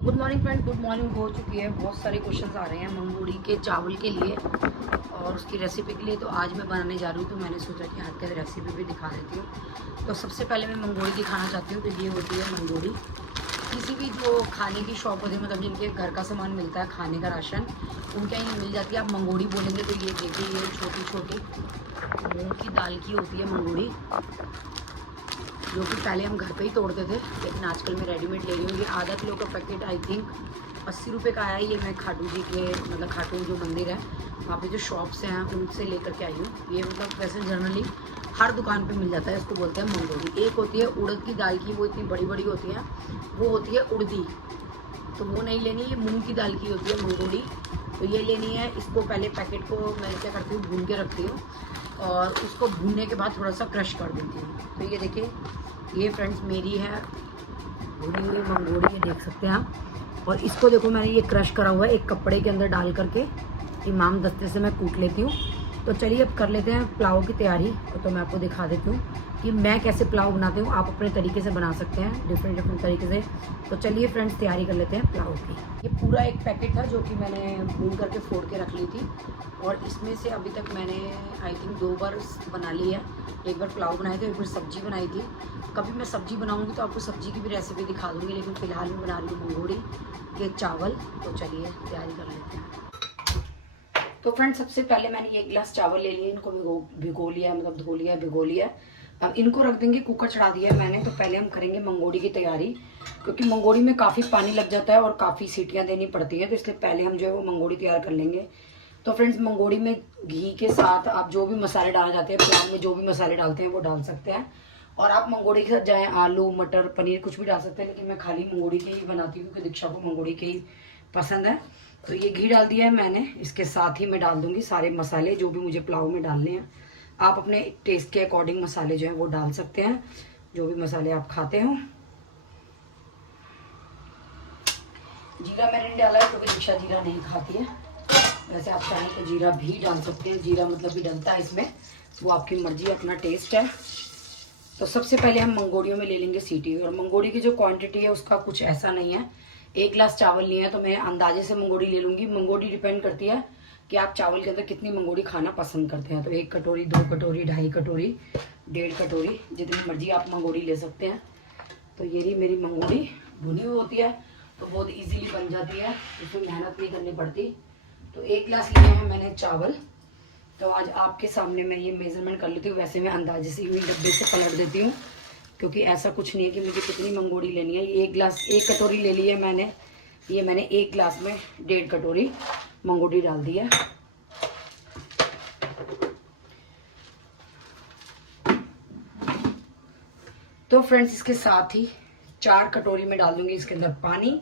Good morning friend, good morning हो चुकी है। बहुत सारे क्वेश्चंस आ रहे हैं मंगोड़ी के चावल के लिए और उसकी रेसिपी के लिए। तो आज मैं बनाने जा रही हूँ, तो मैंने सोचा कि आज का रेसिपी भी दिखा देती हूँ। तो सबसे पहले मैं मंगोड़ी दिखाना चाहती हूँ। तो ये होती है मंगोड़ी। किसी भी जो खाने की शॉप होती है, मतलब जिनके घर का सामान मिलता है, खाने का राशन, उनके यहाँ मिल जाती है। आप मंगोड़ी बोलेंगे तो ये देखिए, ये छोटी छोटी मूँग की दाल की होती है मंगोड़ी, जो कि पहले हम घर पे ही तोड़ते थे, लेकिन आजकल मैं रेडीमेड ले रही हूँ। ये आधा किलो का पैकेट आई थिंक 80 रुपये का आया है। ये मैं खाटू जी के, मतलब खाटू जो मंदिर है वहाँ पे जो शॉप्स हैं उनसे लेकर के आई हूँ। ये मतलब वैसे जनरली हर दुकान पे मिल जाता है। इसको बोलते हैं मंगोड़ी। एक होती है उड़द की दाल की, वो इतनी बड़ी बड़ी होती हैं, वो होती है उड़दी, तो वो नहीं लेनी। ये मूँग की दाल की होती है मंगोड़ी, तो ये लेनी है। इसको पहले पैकेट को मैं क्या करती हूँ, भून के रखती हूँ और उसको भूनने के बाद थोड़ा सा क्रश कर देती हूँ। तो ये देखिए, ये फ्रेंड्स मेरी है भुनी हुई मंगोड़ी, ये देख सकते हैं आप। और इसको देखो, मैंने ये क्रश करा हुआ है, एक कपड़े के अंदर डाल करके इमाम दस्ते से मैं कूट लेती हूँ। तो चलिए अब कर लेते हैं पुलाव की तैयारी। तो मैं आपको दिखा देती हूँ कि मैं कैसे पुलाव बनाती हूँ। आप अपने तरीके से बना सकते हैं, डिफरेंट तरीके से। तो चलिए फ्रेंड्स, तैयारी कर लेते हैं पुलाव की। ये पूरा एक पैकेट था जो कि मैंने भून करके फोड़ के रख ली थी, और इसमें से अभी तक मैंने आई थिंक 2 बार बना ली है। एक बार पुलाव बनाए थे, एक बार सब्जी बनाई थी। कभी मैं सब्जी बनाऊंगी तो आपको सब्जी की भी रेसिपी दिखा दूंगी, लेकिन फ़िलहाल मैं बना रही हूँ मंगोड़ी के चावल। तो चलिए तैयारी कर लेते हैं। तो फ्रेंड्स, सबसे पहले मैंने 1 गिलास चावल ले लिए। इनको भिगो लिया, मतलब धो लिया, भिगो लिया। अब इनको रख देंगे, कुकर चढ़ा दिया है मैंने। तो पहले हम करेंगे मंगोड़ी की तैयारी, क्योंकि मंगोड़ी में काफ़ी पानी लग जाता है और काफ़ी सीटियाँ देनी पड़ती हैं। तो इसलिए पहले हम जो है वो मंगोड़ी तैयार कर लेंगे। तो फ्रेंड्स, मंगोड़ी में घी के साथ आप जो भी मसाले डाले जाते हैं, पुलाव में जो भी मसाले डालते हैं वो डाल सकते हैं। और आप मंगोड़ी के साथ चाहे आलू, मटर, पनीर कुछ भी डाल सकते हैं, लेकिन मैं खाली मंगोड़ी के ही बनाती हूँ क्योंकि दीक्षा को मंगोड़ी के ही पसंद है। तो ये घी डाल दिया है मैंने। इसके साथ ही मैं डाल दूंगी सारे मसाले जो भी मुझे पुलाव में डालने हैं। आप अपने टेस्ट के अकॉर्डिंग मसाले जो है वो डाल सकते हैं, जो भी मसाले आप खाते हो। जीरा मैंने नहीं डाला है क्योंकि दीक्षा जीरा नहीं खाती है। वैसे आप चाहें तो जीरा भी डाल सकते हैं, जीरा मतलब भी डलता है इसमें, वो आपकी मर्जी, अपना टेस्ट है। तो सबसे पहले हम मंगोड़ियों में ले लेंगे सीटी। और मंगोड़ी की जो क्वांटिटी है उसका कुछ ऐसा नहीं है। 1 गिलास चावल लिए हैं तो मैं अंदाजे से मंगोड़ी ले लूँगी। मंगोड़ी डिपेंड करती है कि आप चावल के अंदर कितनी मंगोड़ी खाना पसंद करते हैं। तो 1 कटोरी, 2 कटोरी, 2.5 कटोरी, 1.5 कटोरी, जितनी मर्जी आप मंगोड़ी ले सकते हैं। तो ये रही मेरी मंगोड़ी, भुनी हुई होती है तो बहुत इजीली बन जाती है, इसमें मेहनत नहीं करनी पड़ती। तो 1 गिलास लिए हैं मैंने चावल। तो आज आपके सामने मैं ये मेजरमेंट कर लेती हूँ। वैसे मैं अंदाजे से ही डब्बे से पलट देती हूँ, क्योंकि ऐसा कुछ नहीं है कि मुझे कितनी मंगोड़ी लेनी है। 1 गिलास, 1 कटोरी ले ली है मैंने। ये मैंने 1 गिलास में 1.5 कटोरी मंगोड़ी डाल दी है। तो फ्रेंड्स, इसके साथ ही 4 कटोरी में डाल दूंगी इसके अंदर पानी।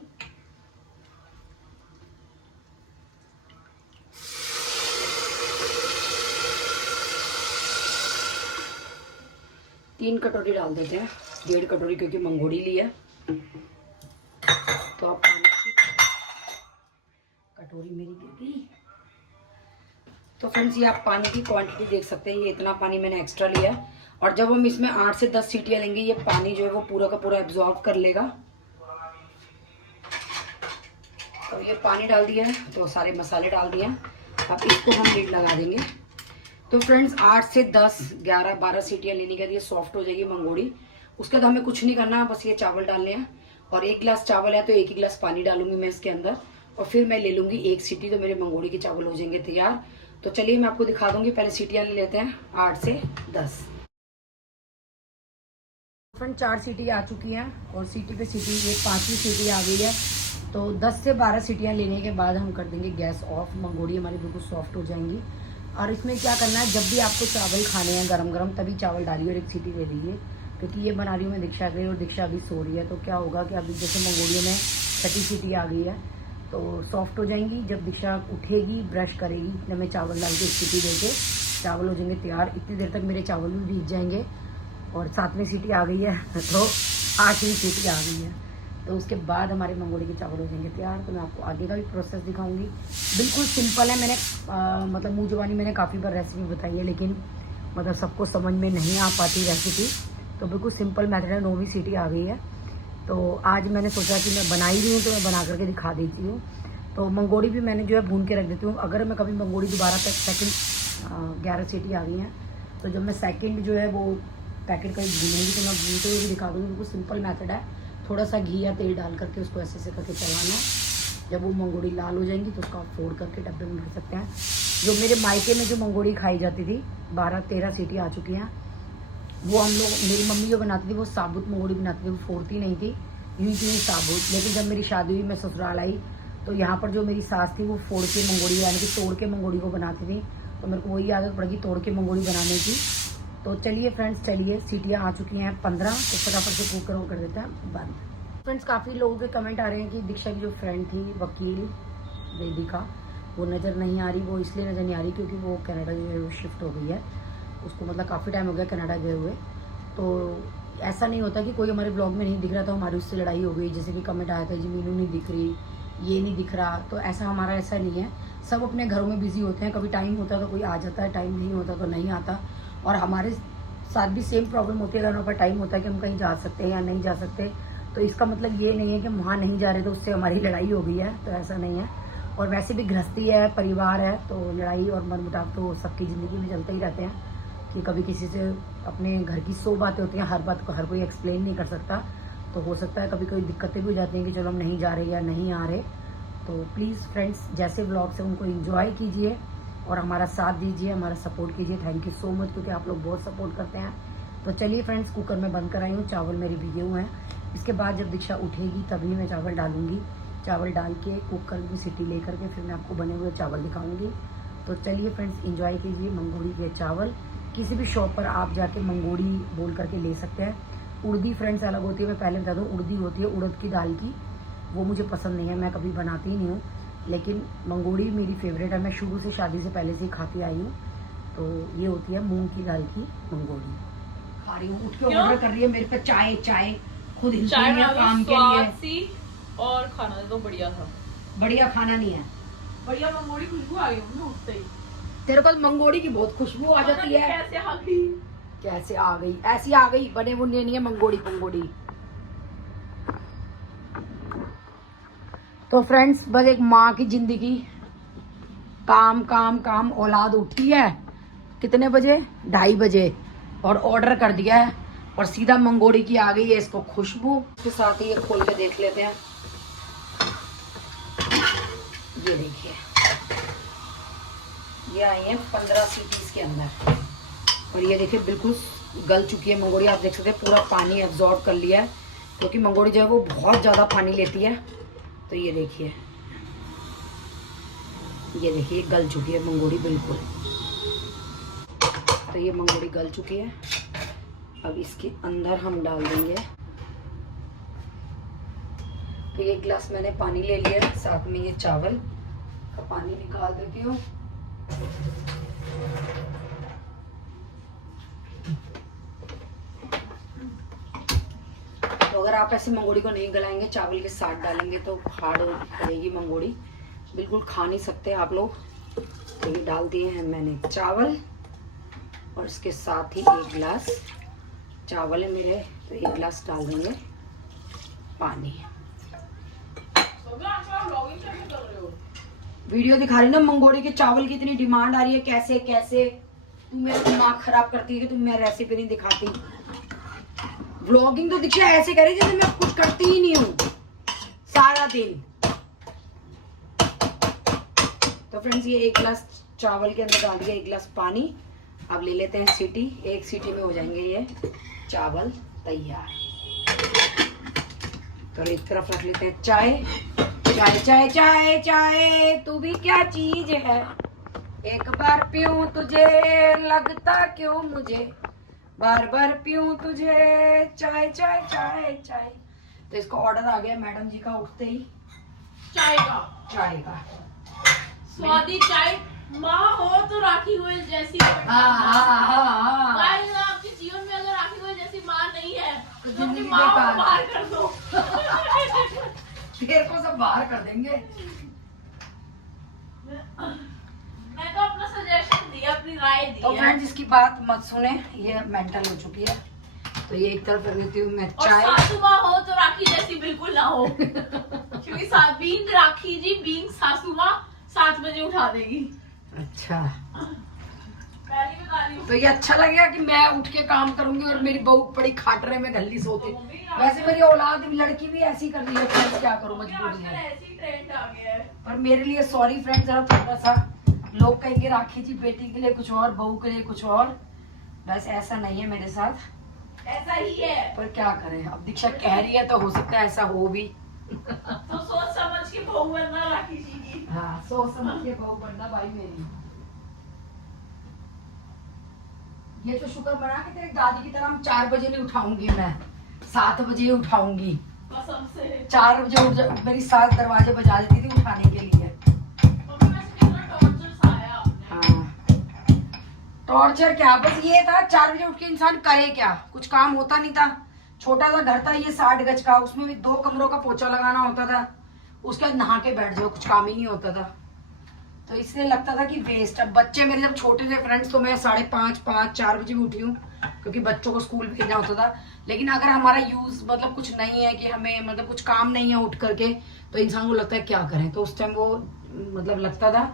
तीन कटोरी डाल देते हैं, 1.5 कटोरी क्योंकि मंगोड़ी ली है। तो आप पानी की कटोरी मेरी गिर गई। तो फ्रेंड्स, ये आप पानी की क्वांटिटी देख सकते हैं, ये इतना पानी मैंने एक्स्ट्रा लिया है। और जब हम इसमें 8 से 10 सीटियां लेंगे, ये पानी जो है वो पूरा का पूरा एब्जॉर्ब कर लेगा। तो ये पानी डाल दिया है, तो सारे मसाले डाल दिए हैं। अब इसको हम लीड लगा देंगे। तो फ्रेंड्स, 8 से 10, 11, 12 सीटियाँ लेने के बाद ये सॉफ्ट हो जाएगी मंगोड़ी। उसके बाद हमें कुछ नहीं करना, बस ये चावल डालने हैं। और 1 गिलास चावल है तो 1 ही गिलास पानी डालूंगी मैं इसके अंदर, और फिर मैं ले लूँगी 1 सीटी, तो मेरे मंगोड़ी के चावल हो जाएंगे तैयार। तो चलिए मैं आपको दिखा दूंगी। पहले सीटियाँ ले लेते हैं 8 से 10। फ्रेंड, 4 सीटी आ चुकी हैं और सीटी पे सीटी, ये 5वीं सीटी आ गई है। तो 10 से 12 सीटियाँ लेने के बाद हम कर देंगे गैस ऑफ। मंगोड़ी हमारी बिल्कुल सॉफ्ट हो जाएंगी। और इसमें क्या करना है, जब भी आपको चावल खाने हैं गरम गरम, तभी चावल डालिए और 1 सीटी दे दीजिए। क्योंकि ये बना रही हूँ मैं दीक्षा के लिए, और दीक्षा अभी सो रही है। तो क्या होगा कि अभी जैसे मंगोड़ियों में 6ठी सीटी आ गई है तो सॉफ्ट हो जाएंगी। जब दीक्षा उठेगी, ब्रश करेगी, जब मैं चावल डाल के 1 सीटी दे के चावल हो जाएंगे तैयार। इतनी देर तक मेरे चावल भी भीग जाएंगे। और 7वीं सीटी आ गई है तो 8वीं सीटी आ गई है, तो उसके बाद हमारे मंगोड़ी के चावल हो जाएंगे तैयार। तो मैं आपको आगे का भी प्रोसेस दिखाऊंगी। बिल्कुल सिंपल है। मैंने मतलब मुँह जुबानी मैंने काफ़ी बार रेसिपी बताई है, लेकिन मतलब सबको समझ में नहीं आ पाती रेसिपी। तो बिल्कुल सिंपल मेथड है। 9वीं सीटी आ गई है तो आज मैंने सोचा कि मैं बना ही रही हूँ तो मैं बना करके दिखा देती हूँ। तो मंगोड़ी भी मैंने जो है भून के रख देती हूँ। अगर मैं कभी मंगोड़ी दोबारा सेकंड 11 सीटी आ गई हैं तो जब मैं सेकंड जो है वो पैकेट का भूनूंगी तो मैं भूनते हुए भी दिखा दूँगी। बिल्कुल सिंपल मेथड है, थोड़ा सा घी या तेल डाल करके उसको ऐसे ऐसे करके चलाना है। जब वो मंगोड़ी लाल हो जाएंगी तो उसको आप फोड़ करके डब्बे में भर सकते हैं। जो मेरे मायके में जो मंगोड़ी खाई जाती थी 12-13 सीटी आ चुकी हैं, वो हम लोग, मेरी मम्मी जो बनाती थी वो साबुत मंगोड़ी बनाती थी, वो फोड़ती नहीं थी, यूँ ही साबुत। लेकिन जब मेरी शादी हुई, मैं ससुराल आई तो यहाँ पर जो मेरी सास थी वो फोड़ के मंगोड़ी यानी कि तोड़ के मंगोड़ी को बनाती थी। तो मेरे को वही आदत पड़ेगी तोड़ के मंगोड़ी बनाने की। तो चलिए फ्रेंड्स, चलिए सीटियाँ आ चुकी हैं 15, तो फटाफट से कुकर कर देते हैं बंद। फ्रेंड्स, काफ़ी लोगों के कमेंट आ रहे हैं कि दीक्षा की जो फ्रेंड थी वकील वेदिका, वो नज़र नहीं आ रही। वो इसलिए नज़र नहीं आ रही क्योंकि वो कनाडा जो है वो शिफ्ट हो गई है। उसको मतलब काफ़ी टाइम हो गया कनाडा गए हुए। तो ऐसा नहीं होता कि कोई हमारे ब्लॉग में नहीं दिख रहा था, हमारी उससे लड़ाई हो गई। जैसे कि कमेंट आया था जी मीनू नहीं दिख रही, ये नहीं दिख रहा। तो ऐसा हमारा ऐसा नहीं है, सब अपने घरों में बिजी होते हैं। कभी टाइम होता है तो कोई आ जाता है, टाइम नहीं होता तो नहीं आता। और हमारे साथ भी सेम प्रॉब्लम होती है, अगर हमारे पास टाइम होता है कि हम कहीं जा सकते हैं या नहीं जा सकते, तो इसका मतलब ये नहीं है कि वहाँ नहीं जा रहे तो उससे हमारी लड़ाई हो गई है, तो ऐसा नहीं है। और वैसे भी गृहस्थी है, परिवार है, तो लड़ाई और मनमुटाव तो सबकी ज़िंदगी में चलते ही रहते हैं। कि कभी किसी से अपने घर की 100 बातें होती हैं, हर बात को हर कोई एक्सप्लेन नहीं कर सकता। तो हो सकता है कभी कोई दिक्कतें भी हो जाती हैं कि चलो हम नहीं जा रहे या नहीं आ रहे। तो प्लीज़ फ्रेंड्स, जैसे व्लॉग से उनको एंजॉय कीजिए और हमारा साथ दीजिए, हमारा सपोर्ट कीजिए। थैंक यू सो मच, क्योंकि आप लोग बहुत सपोर्ट करते हैं। तो चलिए फ्रेंड्स, कुकर में बंद कर आई हूँ, चावल मेरे भिगे हुए हैं। इसके बाद जब दीक्षा उठेगी तभी मैं चावल डालूंगी। चावल डाल के कुकर की सीटी ले करके फिर मैं आपको बने हुए चावल दिखाऊंगी। तो चलिए फ्रेंड्स, एंजॉय कीजिए मंगोड़ी के चावल। किसी भी शॉप पर आप जाके मंगोड़ी बोल करके ले सकते हैं। उड़दी फ्रेंड्स अलग होती है, मैं पहले बता दूँ, उड़दी होती है उड़द की दाल की, वो मुझे पसंद नहीं है, मैं कभी बनाती ही नहीं हूँ। लेकिन मंगोड़ी मेरी फेवरेट है, मैं शुरू से शादी से पहले से ही खाती आई हूँ। तो ये होती है मूंग की दाल की मंगोड़ी। खा रही हूँ, उठ के ऑर्डर कर रही है मेरे पे चाय। चाय खुद हिलती है काम के लिए। और खाना तो बढ़िया था। बढ़िया खाना नहीं है, बढ़िया मंगोड़ी खुशबू आ गई उठते ही। तेरे को मंगोड़ी की बहुत खुशबू आ जाती है। कैसे आ गई? कैसे आ गई? ऐसी आ गई, बने बुने नहीं है मंगोड़ी पंगोड़ी। तो फ्रेंड्स, बस एक माँ की जिंदगी, काम काम काम। औलाद उठी है कितने बजे? 2:30 बजे, और ऑर्डर कर दिया है और सीधा मंगोड़ी की आ गई है इसको खुशबू। इसके साथ ही ये खोल के देख लेते हैं। ये देखिए, ये आई है 15 सीटीज के अंदर, और ये देखिए बिल्कुल गल चुकी है मंगोड़ी। आप देख सकते हैं पूरा पानी एब्जॉर्ब कर लिया है, क्योंकि मंगोड़ी जो है वो बहुत ज़्यादा पानी लेती है। तो ये देखिए, ये देखिए गल चुकी है मंगोड़ी बिल्कुल। तो ये मंगोड़ी गल चुकी है। अब इसके अंदर हम डाल देंगे, तो ये गिलास मैंने पानी ले लिया है, साथ में ये चावल का पानी निकाल देती हूँ। तो अगर आप ऐसे मंगोड़ी को नहीं गलाएंगे, चावल के साथ डालेंगे तो हार्ड रहेगी मंगोड़ी, बिल्कुल खा नहीं सकते आप लोग। तो ये डाल दिए हैं मैंने चावल, और इसके साथ ही 1 गिलास चावल है मेरे, तो 1 गिलास डाल देंगे पानी। वीडियो दिखा रही ना, मंगोड़ी के चावल की इतनी डिमांड आ रही है, कैसे कैसे तुम मेरा दिमाग खराब करती है कि तुम मेरी रेसिपी नहीं दिखाती। व्लॉगिंग तो दीक्षा ऐसे करे जैसे मैं कुछ करती ही नहीं हूँ सारा दिन। तो फ्रेंड्स, ये 1 गिलास चावल के अंदर डाल दिया 1 गिलास पानी। अब ले लेते हैं सीटी, 1 सीटी में हो जाएंगे ये चावल तैयार। तो एक तरफ रख लेते हैं चाय। चाय चाय चाय चाय, तू भी क्या चीज है, एक बार पीऊं तुझे लगता क्यों मुझे, बार बार पीऊं तुझे चाय चाय चाय चाय। तो इसको ऑर्डर आ गया मैडम जी का उठते ही, चाय का स्वादी चाय। माँ हो तो राखी हुई जैसी। आपके जीवन में अगर राखी हुई जैसी माँ नहीं है तो अपनी माँ को बाहर कर दो। फिर को सब बाहर कर देंगे। मैं तो अपना सजेशन दिया, अपनी राय दी। तो फ्रेंड्स, इसकी बात मत सुने, ये मेंटल हो चुकी है। तो ये एक तरफ रख देती हूँ मैं और चाय। सासू माँ हो तो राखी जैसी बिल्कुल ना हो, क्योंकि बीइंग राखी जी, बीइंग सासू माँ 7 बजे उठा देगी। अच्छा, पहली बता रही हूँ। तो ये अच्छा लगेगा कि मैं उठ के काम करूंगी और मेरी बहू बड़ी खाटरे में गली सोती। वैसे मेरी औलाद लड़की भी ऐसी कर रही है, तो क्या करूँ, मजबूरी है। ऐसी ट्रेंड आ गया है। पर मेरे लिए सॉरी फ्रेंड, जरा थोड़ा सा लोग कहेंगे राखी जी बेटी के लिए कुछ और, बहू के लिए कुछ और। वैसे ऐसा नहीं है मेरे साथ, ऐसा ही है। पर क्या करें, अब दीक्षा कह रही है तो हो सकता है ऐसा हो भी। तो सोच समझ के बहू बनना राखी जी की। हाँ, सोच समझ के बहू बनना भाई मेरी। ये तो शुक्र बना कि तेरी दादी की तरह हम 4 बजे नहीं उठाऊंगी, मैं 7 बजे ही उठाऊंगी। कसम से 4 बजे उठ मेरी सास दरवाजे बजा देती थी उठाने के लिए। मम्मी वैसे कितना टॉर्चर सहाया आपने। हाँ, टॉर्चर क्या, बस ये था 4 बजे उठ के इंसान करे क्या, कुछ काम होता नहीं था। छोटा सा घर था ये 60 गज का, उसमें भी 2 कमरों का पोछा लगाना होता था, उसके बाद नहा के बैठ जाओ, कुछ काम ही नहीं होता था। तो इसलिए लगता था कि वेस्ट। अब बच्चे मेरे जब छोटे थे फ्रेंड्स, तो मैं 5:30, 5, 4 बजे भी उठी हूँ, क्योंकि बच्चों को स्कूल भेजना होता था। लेकिन अगर हमारा यूज मतलब कुछ नहीं है कि हमें मतलब कुछ काम नहीं है उठ करके, तो इंसान को लगता है क्या करें, तो उस टाइम वो मतलब लगता था।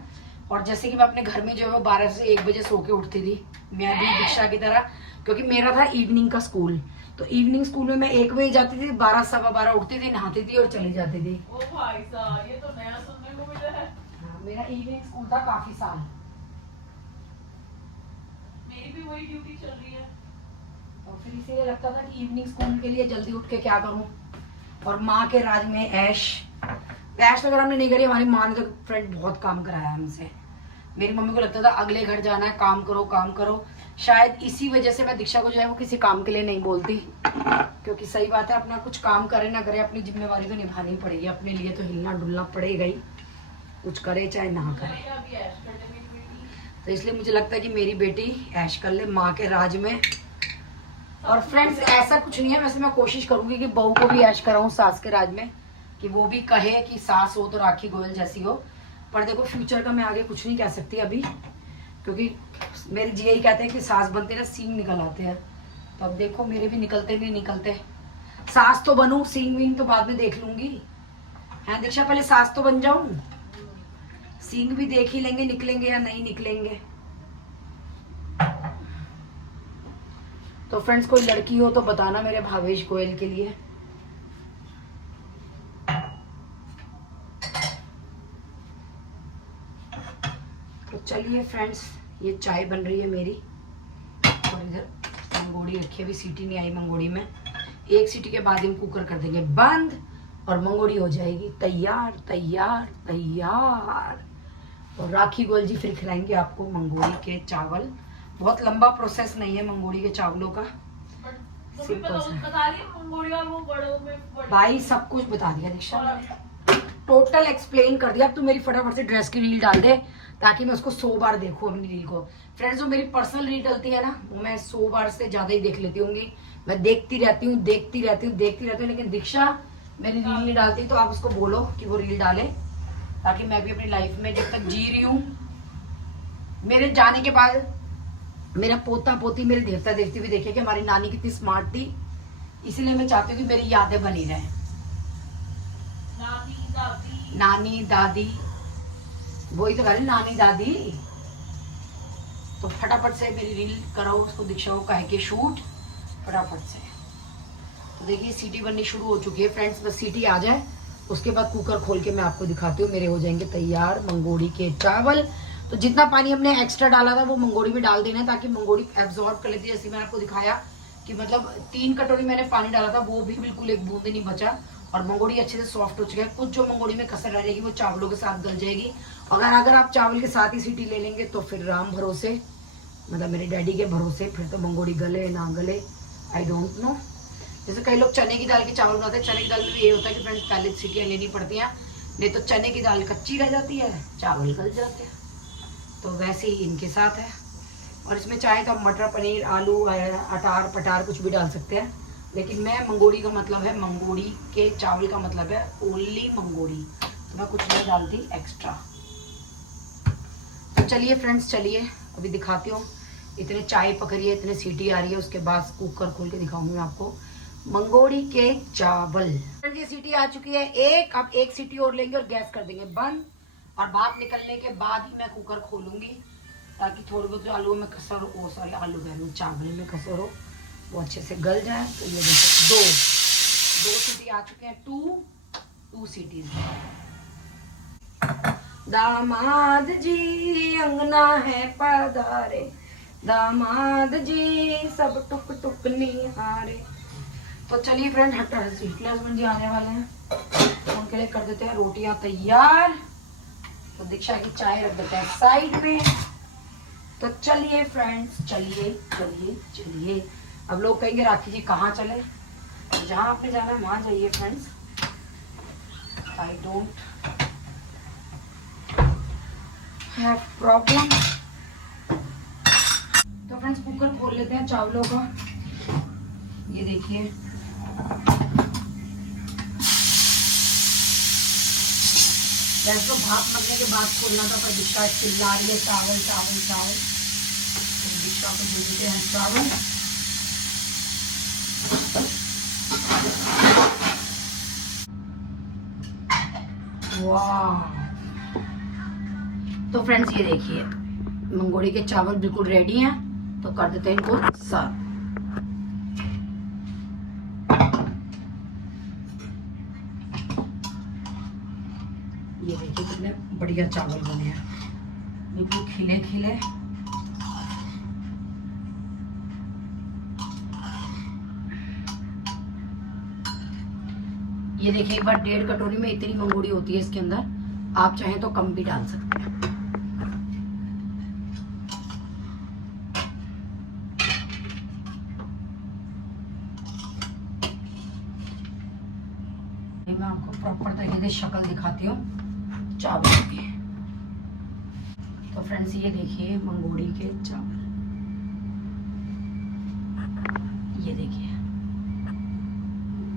और जैसे कि मैं अपने घर में जो है वो 12 से 1 बजे सो के उठती थी, मैं भी दीक्षा की तरह, क्योंकि मेरा था इवनिंग का स्कूल। तो इवनिंग स्कूल में मैं 1 बजे जाती थी, 12, 12:15 उठती थी, नहाती थी और चली जाती थी। ओ भाई साहब, ये तो नया सुनने को मिला है। हाँ, मेरा इवनिंग स्कूल था काफी साल। मेरी भी वही ड्यूटी चल रही है। और फिर इसीलिए लगता था कि इवनिंग स्कूल के लिए जल्दी उठ के क्या करूं। और माँ के राज में ऐश वगैरह हमने नहीं करी, हमारी माँ ने तो फ्रेंड बहुत काम कराया हमसे। मेरी मम्मी को लगता था अगले घर जाना है, काम करो काम करो। शायद इसी वजह से मैं दीक्षा को जो है वो किसी काम के लिए नहीं बोलती, क्योंकि सही बात है, अपना कुछ काम करे ना करे, अपनी जिम्मेवारी तो निभानी पड़ेगी, अपने लिए तो हिलना डुलना पड़ेगा ही, कुछ करे चाहे ना करे। अभी ऐश करने मेरी बेटी। तो इसलिए मुझे लगता है कि मेरी बेटी ऐश कर ले माँ के राज में। और फ्रेंड्स ऐसा कुछ नहीं है, वैसे मैं कोशिश करूंगी कि बहू को भी ऐश कराऊं सास के राज में, कि वो भी कहे कि सास हो तो राखी गोयल जैसी हो। पर देखो फ्यूचर का मैं आगे कुछ नहीं कह सकती अभी, क्योंकि मेरे जी यही कहते हैं कि सास बनते ना सींग निकल आते हैं। तो अब देखो मेरे भी निकलते नहीं निकलते। सास तो बनूं, सींग वींग तो बाद में देख लूंगी, है दीक्षा, पहले सास तो बन जाऊं, सींग भी देख ही लेंगे निकलेंगे या नहीं निकलेंगे। तो फ्रेंड्स कोई लड़की हो तो बताना मेरे भावेश गोयल के लिए। तो चलिए फ्रेंड्स, ये चाय बन रही है मेरी, और इधर मंगोड़ी रखी है, अभी सीटी नहीं आई मंगोड़ी में। 1 सीटी के बाद हम कुकर कर देंगे बंद, और मंगोड़ी हो जाएगी तैयार तैयार तैयार। और राखी गोयल जी फिर खिलाएंगे आपको मंगोड़ी के चावल। बहुत लंबा प्रोसेस नहीं है मंगोड़ी के चावलों का, सिंपल सा। बता रही है मंगोड़िया वो बड़ों में बड़ी। भाई सब कुछ बता दिया दीक्षा ने, टोटल एक्सप्लेन कर दिया। अब तू मेरी फटाफट से ड्रेस की रील डाल दे, ताकि मैं उसको 100 बार देखूं अपनी रील को। फ्रेंड्स जो मेरी पर्सनल रील डलती है ना, वो मैं 100 बार से ज्यादा ही देख लेती होंगी। मैं देखती रहती हूँ देखती रहती हूँ देखती रहती हूँ, लेकिन दीक्षा मेरी रील नहीं डालती। तो आप उसको बोलो कि वो रील डाले, ताकि मैं भी अपनी लाइफ में जब तक जी रही हूँ, मेरे जाने के बाद मेरा पोता पोती मेरे देवता देवती भी देखे कि हमारी नानी कितनी स्मार्ट थी। इसीलिए मैं चाहती हूँ कि मेरी यादें बनी रहें। नानी दादी, वही तो कह रही नानी दादी। तो फटाफट से मेरी रील कराओ उसको, दीक्षा को कह के शूट फटाफट से। तो देखिए सीटी बननी शुरू हो चुकी है फ्रेंड्स, बस सीटी आ जाए उसके बाद कुकर खोल के मैं आपको दिखाती हूँ। मेरे हो जाएंगे तैयार मंगोड़ी के चावल। तो जितना पानी हमने एक्स्ट्रा डाला था वो मंगोड़ी में डाल देना है, ताकि मंगोड़ी एब्जॉर्ब कर लेती है। जैसे मैंने आपको दिखाया कि मतलब 3 कटोरी मैंने पानी डाला था, वो भी बिल्कुल एक बूंद नहीं बचा, और मंगोड़ी अच्छे से सॉफ्ट हो चुकी है। कुछ जो मंगोड़ी में कसर रह जाएगी वो चावलों के साथ गल जाएगी। अगर आप चावल के साथ ही सीटी ले लेंगे तो फिर राम भरोसे, मतलब मेरे डैडी के भरोसे, फिर तो मंगोड़ी गले ना गले आई डोंट नो। जैसे कई लोग चने की दाल के चावल बनाते हैं, चने की दाल में भी ये होता है कि फ्रेंड्स पहले सीटियाँ लेनी पड़ती हैं, नहीं तो चने की दाल कच्ची रह जाती है, चावल गल जाते हैं। तो वैसे ही इनके साथ है। और इसमें चाहे तो आप मटर पनीर आलू अटार पटार कुछ भी डाल सकते हैं, लेकिन मैं मंगोड़ी का मतलब है, मंगोड़ी के चावल का मतलब है ओनली मंगोड़ी, तो मैं कुछ नहीं डालती एक्स्ट्रा। तो चलिए फ्रेंड्स, चलिए अभी दिखाती हूँ इतने चाय पक रही है, इतने सीटी आ रही है, उसके बाद कुकर खोल के दिखाऊंगी मैं आपको मंगोड़ी के चावल। ये सीटी आ चुकी है एक, अब एक सीटी और लेंगे और गैस कर देंगे बंद। और भाप निकलने के बाद ही मैं कुकर खोलूंगी ताकि थोड़ी बहुत जो आलू में कसर हो, वो सॉरी आलू में चावल में कसर हो, वो अच्छे से गल जाए। तो ये देखो दो सीटी आ चुके हैं, टू सीटीज। दामाद जी अंगना है पधारे, दामाद जी सब टुक टुक निहारे। तो चलिए फ्रेंड, हस्बैंड जी आने वाले हैं, उनके लिए कर देते हैं रोटियां तैयार। तो दीक्षा की चाय रख देते हैं साइड में। तो चलिए फ्रेंड्स, चलिए। अब लोग कहेंगे राखी जी कहाँ चले, जहाँ आपने जाना है वहां जाइए friends, I don't have problem. तो फ्रेंड्स कुकर खोल लेते हैं चावलों का। ये देखिए वैसे तो भाप मरने के बाद खोलना था, पर दीक्षा चिल्ला रही है चावल। तो दीक्षा को दे देते हैं चावल। वाह, तो फ्रेंड्स ये देखिए मंगोड़ी के चावल बिल्कुल रेडी हैं। तो कर देते हैं इनको सर्व। ये देखिए कितने बढ़िया चावल बने हैं, बिल्कुल खिले खिले। ये देखिए एक बार 1.5 कटोरी में इतनी मंगोड़ी होती है इसके अंदर, आप चाहें तो कम भी डाल सकते हैं। मैं आपको प्रॉपर तरीके से शक्ल दिखाती हूँ चावल की। तो फ्रेंड्स ये देखिए मंगोड़ी के चावल, ये देखिए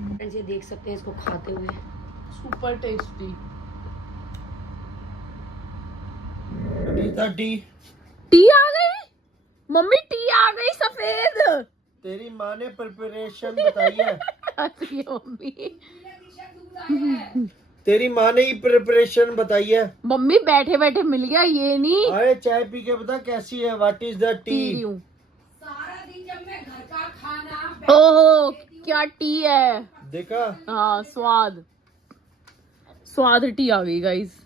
फ्रेंड्स, ये देख सकते हैं इसको खाते हुए, सुपर टेस्टी। टी आ गई मम्मी, टी आ गई सफेद। तेरी माँ ने प्रिपरेशन बताई है। अरे मम्मी, तेरी माँ ने ही प्रिपरेशन बताई है। मम्मी बैठे बैठे मिल गया, ये नहीं अरे चाय पी के बता कैसी है, what is the T. P रही हूँ। सारा दिन जब मैं घर का खाना ओहो क्या टी है, देखा। हाँ स्वाद टी आ गई गाइस।